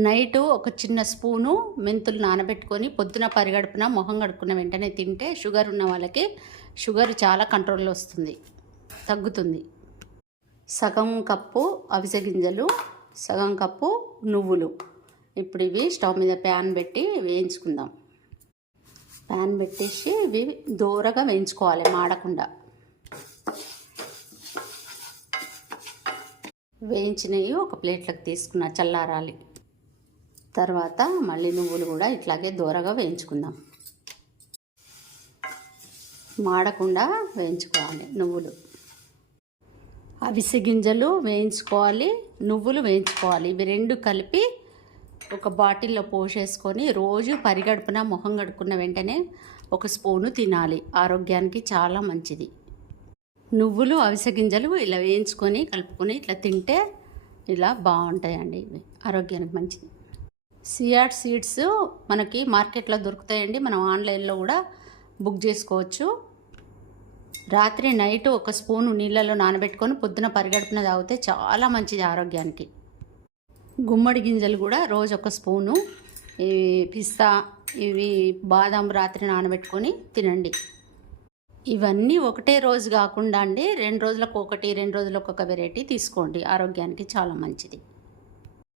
Night ఒక చిన్న spoon మెంతులు నానబెట్టుకొని పొద్దున పరిగడుపున మొహం కడుక్కున్న వెంటనే తింటే షుగర్ ఉన్న వాళ్ళకి షుగర్ చాలా కంట్రోల్లో వస్తుంది, తగ్గుతుంది. సగం కప్పు అవిసె గింజలు, సగం కప్పు నువ్వులు. ఇప్పుడు ఇవి స్టవ్ మీద ప్యాన్ పెట్టి వేయించుకుందాం. ప్యాన్ పెట్టేసి ఇవి దూరగా వేయించుకోవాలి, మాడకుండా. వేయించినవి ఒక ప్లేట్లోకి తీసుకున్న, చల్లారాలి. తర్వాత మళ్ళీ నువ్వులు కూడా ఇట్లాగే దూరగా వేయించుకుందాం. మాడకుండా వేయించుకోవాలి నువ్వులు. అవిసె గింజలు వేయించుకోవాలి, నువ్వులు వేయించుకోవాలి. ఇవి రెండు కలిపి ఒక బాటిల్లో పోసేసుకొని రోజు పరిగడుపున మొహం కడుక్కున్న వెంటనే ఒక స్పూను తినాలి. ఆరోగ్యానికి చాలా మంచిది. నువ్వులు అవిసె గింజలు ఇలా వేయించుకొని కలుపుకొని ఇట్లా తింటే ఇలా బాగుంటాయండి. ఇవి ఆరోగ్యానికి మంచిది. సియాడ్ సీడ్స్ మనకి మార్కెట్లో దొరుకుతాయండి. మనం ఆన్లైన్లో కూడా బుక్ చేసుకోవచ్చు. రాత్రి నైట్ ఒక స్పూను నీళ్ళలో నానబెట్టుకొని పొద్దున పరిగడుపున తాగితే చాలా మంచిది ఆరోగ్యానికి. గుమ్మడి గింజలు కూడా రోజు ఒక స్పూను, ఇవి పిస్తా, ఇవి బాదాం రాత్రి నానబెట్టుకొని తినండి. ఇవన్నీ ఒకటే రోజు కాకుండా అండి, 2 రోజులకు ఒకటి, 2 రోజులకు ఒక వెరైటీ తీసుకోండి. ఆరోగ్యానికి చాలా మంచిది.